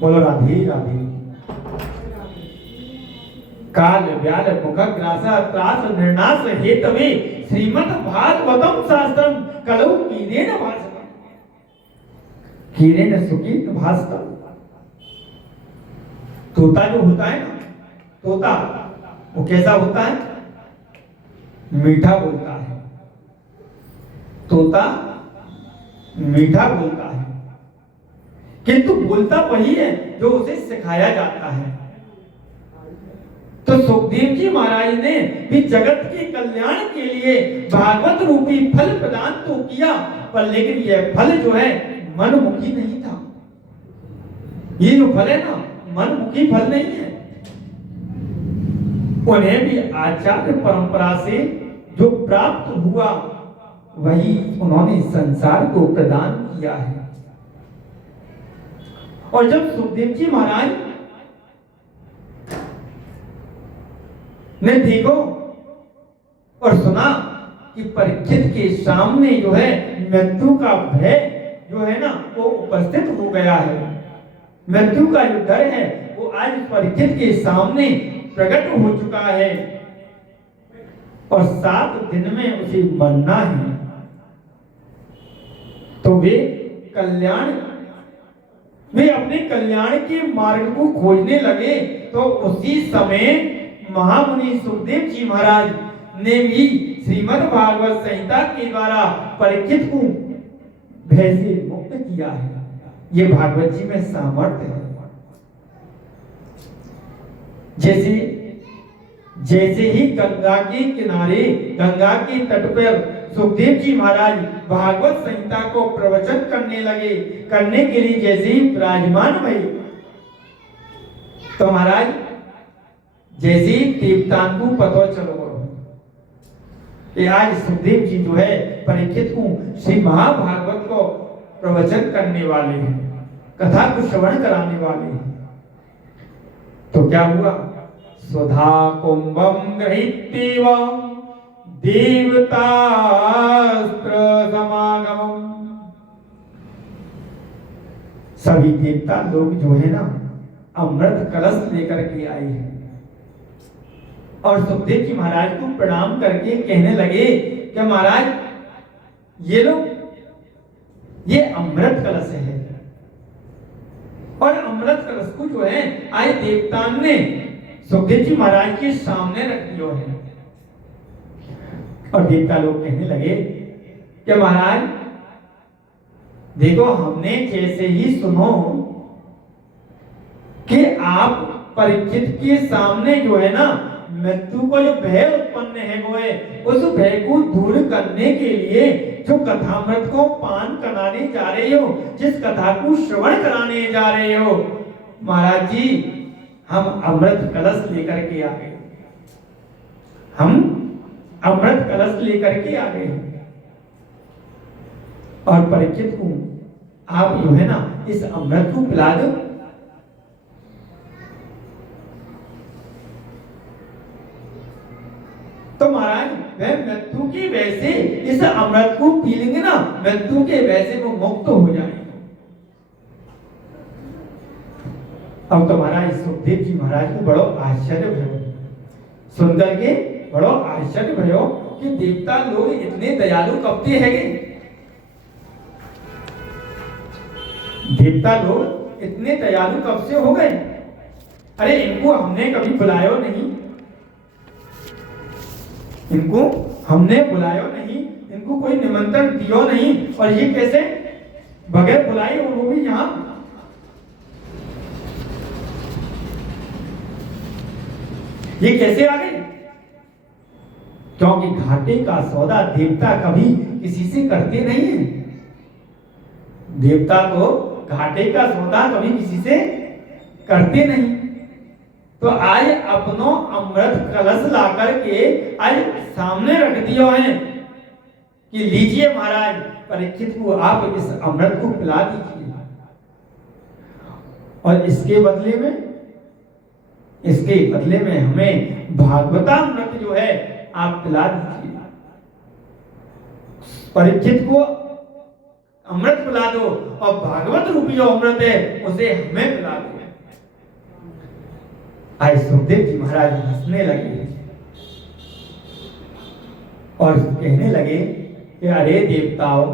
बोलो राधे राधे। काल व्याल मुख ग्रास त्रास निर्नाश हेतवे श्रीमद् भागवतम शास्त्रम कलौ कीरेण भाषितम् कीरेण सुखित भाषितम्। तोता जो होता है ना, तोता वो कैसा होता है? मीठा बोलता है। तोता मीठा बोलता है, किंतु बोलता वही है जो उसे सिखाया जाता है। तो सुखदेव जी महाराज ने भी जगत के कल्याण के लिए भागवत रूपी फल प्रदान तो किया, पर लेकिन यह फल जो है मनमुखी नहीं था। ये जो फल है ना, मनमुखी फल नहीं है। उन्हें भी आचार्य परंपरा से जो प्राप्त हुआ वही उन्होंने संसार को प्रदान किया है। और जब सुखदेव जी महाराज ने देखो और सुना कि परीक्षित के सामने जो है मृत्यु का भय जो है ना वो उपस्थित हो गया है, मृत्यु का जो डर है वो आज परीक्षित के सामने प्रकट हो चुका है और 7 दिन में उसे मरना है, तो वे अपने कल्याण के मार्ग को खोजने लगे। तो उसी समय महामुनि सुखदेव जी महाराज ने भी श्रीमद् भागवत संहिता के द्वारा परीक्षित को भय से मुक्त किया है। ये भागवत जी में सामर्थ्य है। जैसे ही गंगा के किनारे, गंगा के तट पर सुखदेव जी महाराज भागवत संहिता को प्रवचन करने के लिए जैसे ही विराजमान भई, तो महाराज जैसे ही देवतान को पता चलो कि आज सुखदेव जी जो है परीक्षित को श्री महाभागवत को प्रवचन करने वाले हैं, कथा को श्रवण कराने वाले हैं, तो क्या हुआ? सुधा कुंभम गृहीत्वेव देवतास्त्र समागमम्। सभी देवता लोग जो है ना अमृत कलश लेकर के आए हैं और सुखदेव जी महाराज को प्रणाम करके कहने लगे कि महाराज ये लो, ये अमृत कलश है और अमृत कलश को जो है आज देवतान ने सुखदेव जी महाराज के सामने रख दिया है। और देवता लोग कहने लगे कि महाराज देखो, हमने जैसे ही सुनो कि आप परीक्षित के सामने जो है ना मृत्यु को जो भय उत्पन्न है वो है, उस भय को दूर करने के लिए जो कथामृत को पान कराने जा रहे हो, जिस कथा को श्रवण कराने जा रहे हो, महाराज जी हम अमृत कलश लेकर के आ गए, हम अमृत कलश लेकर के आ गए और परीक्षित को आप जो है ना इस अमृत को पिला दो। तो महाराज वह मृत्यु की वजह से इस अमृत को पी लेंगे ना, मृत्यु के वजह से वो मुक्त हो जाएंगे। अब तो महाराज सुखदेव जी महाराज को बड़ो आश्चर्य भयो, सुंदर के बड़ो आश्चर्य भयो कि देवता लोग इतने दयालु कब से है, देवता लोग इतने दयालु कब से हो गए? अरे इनको हमने कभी बुलाया नहीं, इनको हमने बुलाया नहीं, इनको कोई निमंत्रण दिया नहीं, और ये कैसे बगैर बुलाए वो भी यहाँ, ये कैसे आ गए? क्योंकि घाटे का सौदा देवता कभी किसी से करते नहीं है। देवता तो घाटे का सौदा कभी किसी से करते नहीं। तो आज अपनो अमृत कलश ला करके आज सामने रख दिया है कि लीजिए महाराज, परीक्षित को आप इस अमृत को पिला दीजिए, और इसके बदले में हमें भागवतामृत जो है आप पिला दीजिए। परीक्षित को अमृत पिला दो और भागवत रूपी जो अमृत है उसे हमें पिला दो। आज सुखदेव जी महाराज हंसने लगे और कहने लगे कि अरे देवताओं,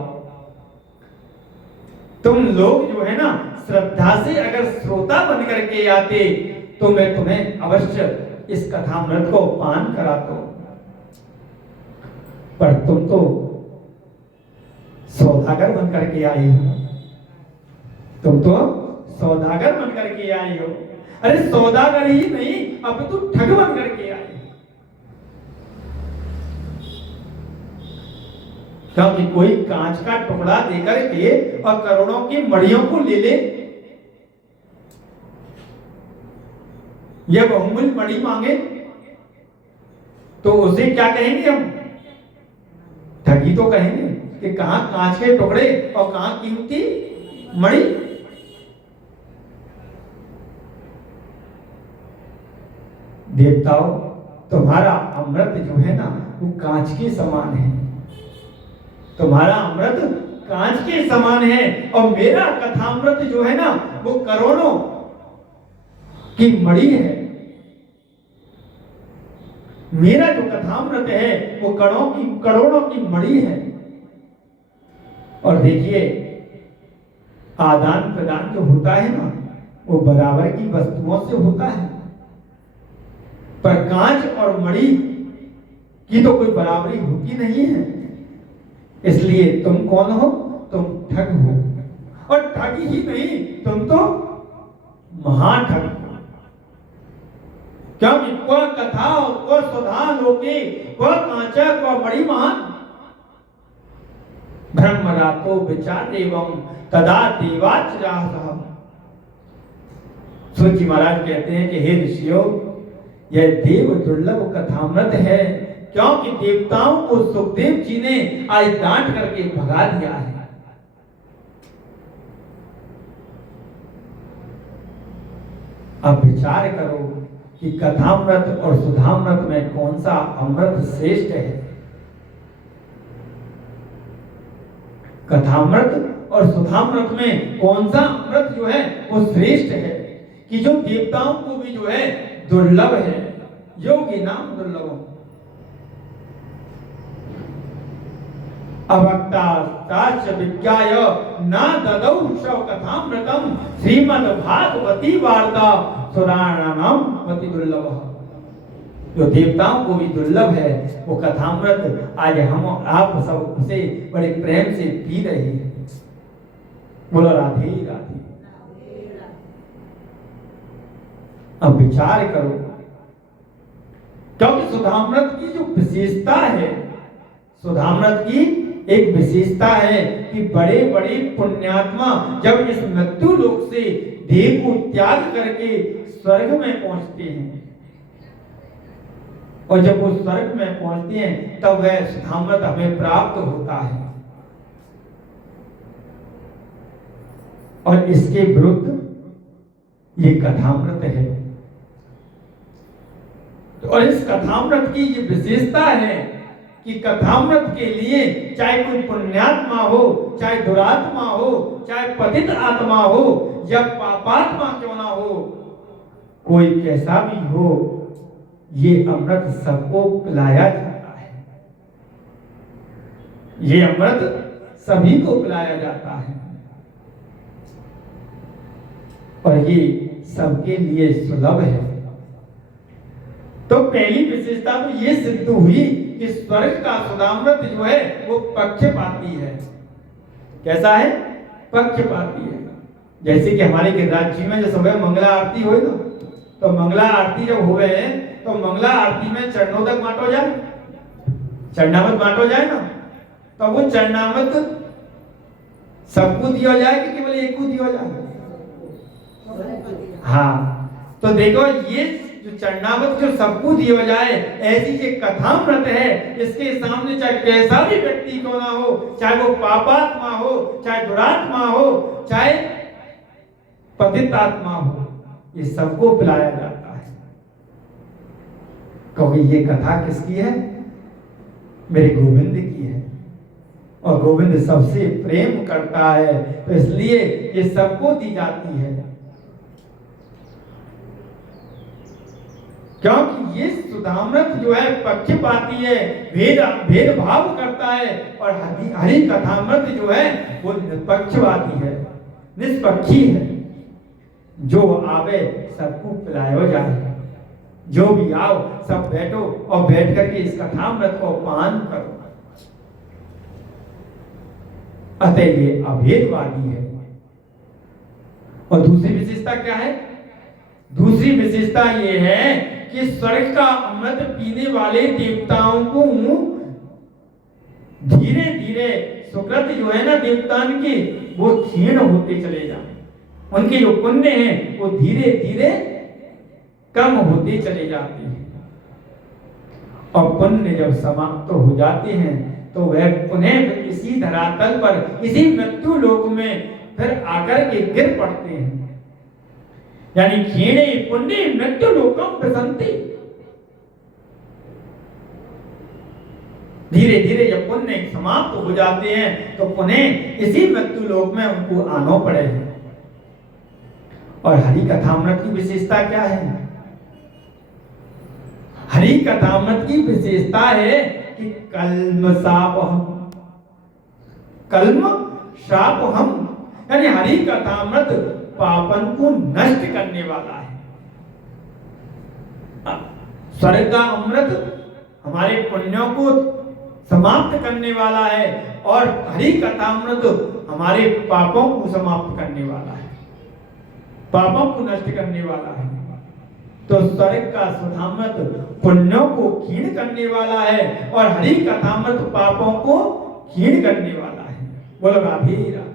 तुम लोग जो है ना श्रद्धा से अगर श्रोता बन करके आते तो मैं तुम्हें अवश्य इस कथामृत को पान कराता, पर तुम तो सौदागर बन करके आई हो, तुम तो सौदागर बन करके आई हो। अरे सौदागर ही नहीं, अब तो ठग बन करके आई। क्योंकि कोई कांच का टुकड़ा देकर के और करोड़ों की मड़ियों को ले ले, यह बहुमूल्य मड़ी मांगे तो उसे क्या कहेंगे हम? ठगी तो कहेंगे कि कहां कांच के टुकड़े और कहां कीमती मड़ी। देवताओं, तुम्हारा अमृत जो है ना वो कांच के समान है, तुम्हारा अमृत कांच के समान है और मेरा कथामृत जो है ना वो करोड़ों की मड़ी है। मेरा जो कथामृत है वो करोड़ों की मड़ी है। और देखिए, आदान प्रदान जो होता है ना वो बराबर की वस्तुओं से होता है, पर कांच और मणि की तो कोई बराबरी होती नहीं है। इसलिए तुम कौन हो? तुम ठग हो, और ठग ही नहीं, तुम तो महाठग हो। क्योंकि को कथा को सुधा लोके को कांचा को मणि महान ब्रह्मरातो विचार एवं तदा देवाचरासः। सूत जी महाराज कहते हैं कि हे ऋषियों, यह देव दुर्लभ कथामृत है, क्योंकि देवताओं को सुखदेव जी ने आज डांट करके भगा दिया है। अब विचार करो कि कथामृत और सुधामृत में कौन सा अमृत श्रेष्ठ है। कथामृत और सुधामृत में कौन सा अमृत जो है वो श्रेष्ठ है कि जो देवताओं को भी जो है दुर्लभ है। योगी नाम दुर्लभ अभक्ता ताच विज्ञाय न ददौ शव कथामृतम श्रीमद् भागवती वार्ता सुराणाम अति दुर्लभ। जो देवताओं को भी दुर्लभ है वो कथामृत आज हम आप सब उसे बड़े प्रेम से पी रहे हैं। बोलो राधे राधे। अब विचार करो, क्योंकि सुधामृत की जो विशेषता है, सुधामृत की एक विशेषता है कि बड़े बड़े पुण्यात्मा जब इस मृत्यु लोक से देह को त्याग करके स्वर्ग में पहुंचते हैं, और जब वो स्वर्ग में पहुंचते हैं तब वह सुधामृत हमें प्राप्त होता है। और इसके विरुद्ध ये कथामृत है। और इस कथामृत की ये विशेषता है कि कथामृत के लिए चाहे कोई पुण्यात्मा हो, चाहे दुरात्मा हो, चाहे पतित आत्मा हो या पापात्मा क्यों ना हो, कोई कैसा भी हो, ये अमृत सबको पिलाया जाता है। ये अमृत सभी को पिलाया जाता है और ये सबके लिए सुलभ है। तो पहली विशेषता तो ये सिद्ध हुई कि स्वर्ग का सुधामृत जो है वो पक्षपाती है। कैसा है? पक्षपाती है। जैसे कि हमारे गिरिराज जी में जो सुबह मंगला आरती हुई ना, तो मंगला आरती जब हुए तो मंगला आरती में चरणोदक बांटो जाए, चरणामृत बांटो जाए ना, तो वो चरणामृत सबको दिया जाए कि केवल एक को दिया जाए? हाँ, तो देखो ये जो चरणामृत जो सबको दिया जाए, ऐसी ये कथामृत है, इसके सामने चाहे कैसा भी व्यक्ति क्यों ना हो, चाहे वो पापात्मा हो, चाहे दुरात्मा हो, चाहे पतित आत्मा हो, ये सबको पिलाया जाता है। क्योंकि ये कथा किसकी है? मेरे गोविंद की है। और गोविंद सबसे प्रेम करता है, तो इसलिए ये सबको दी जाती है। क्योंकि ये सुधामृत जो है पक्षपाती है, भेदभाव करता है, और हरि कथामृत जो है वो निष्पक्षपाती है, निष्पक्षी है। जो आवे सबको पिलायो जाए, जो भी आओ सब बैठो और बैठ करके इस कथामृत को पान करो। अतः ये अभेदवादी है। और दूसरी विशेषता क्या है? दूसरी विशेषता ये है कि स्वर्ग का अमृत पीने वाले देवताओं को धीरे धीरे सुकृत जो है ना देवताओं की, वो क्षीण होते चले जाए। उनके जो पुण्य हैं वो धीरे धीरे कम होते चले जाते हैं, और पुण्य जब समाप्त हो जाते हैं तो वह पुनः इसी धरातल पर, इसी मृत्यु लोक में फिर आकर के गिर पड़ते हैं। यानी क्षीणे पुण्य मृत्यु लोकम प्रसन्ति। धीरे धीरे जब पुण्य समाप्त हो जाते हैं तो पुनः इसी मृत्यु लोक में उनको आना पड़े है। और हरि कथामृत की विशेषता क्या है? हरि कथामृत की विशेषता है कि कल्म शाप हम, यानी हरि कथामृत पापन को नष्ट करने वाला है। स्वर्ग का अमृत हमारे पुण्यों को समाप्त करने वाला है, और हरि कथामृत हमारे पापों को समाप्त करने वाला है, पापों को नष्ट करने वाला है। तो स्वर्ग का सुधामृत पुण्यों को क्षीण करने वाला है, और हरि कथामृत पापों को क्षीण करने वाला है। बोलो राधे राधे।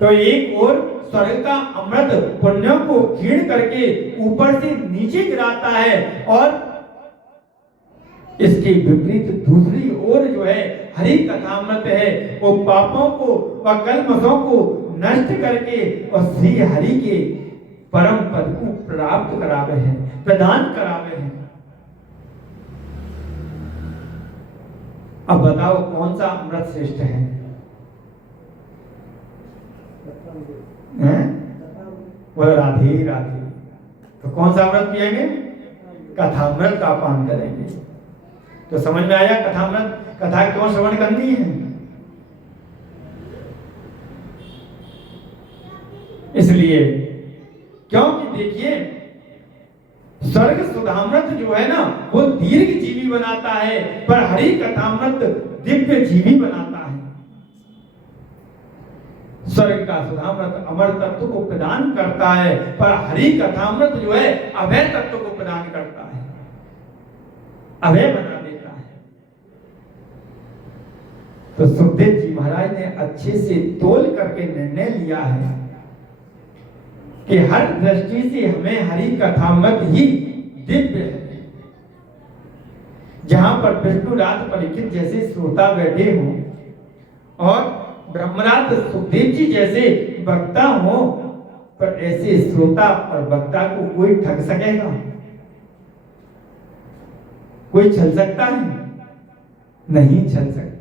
तो एक और स्वर्ग का अमृत पुण्यों को क्षीण करके ऊपर से नीचे गिराता है, और इसके विपरीत दूसरी ओर जो है हरि कथामृत है, वो पापों को व कल्मषों को नष्ट करके और श्री हरि के परम पद को प्राप्त करावे हैं, प्रदान करावे हैं। अब बताओ कौन सा अमृत श्रेष्ठ है? बोलो राधे राधे। तो कौन सा अमृत पिएंगे? कथामृत का पान करेंगे। तो समझ में आया कथामृत, कथा क्यों श्रवण करनी है? इसलिए क्योंकि देखिए स्वर्ग सुधामृत जो है ना वो दीर्घ जीवी बनाता है, पर हरि कथामृत दिव्य जीवी बनाता है। स्वर्ग का सुधामृत अमर तत्व को प्रदान करता है, पर हरि कथामृत जो है अभय तत्व को प्रदान करता है, अभय बना देता है। तो सुखदेव जी महाराज ने अच्छे से तोल करके निर्णय लिया है कि हर दृष्टि से हमें हरि कथामृत ही दिव्य है। जहां पर विष्णुराज परीक्षित जैसे श्रोता बैठे हों और ब्रह्मराज सुखदेव जी जैसे वक्ता हो, पर ऐसे श्रोता और वक्ता को कोई ठग सकेगा? कोई छल सकता है? नहीं छल सकता।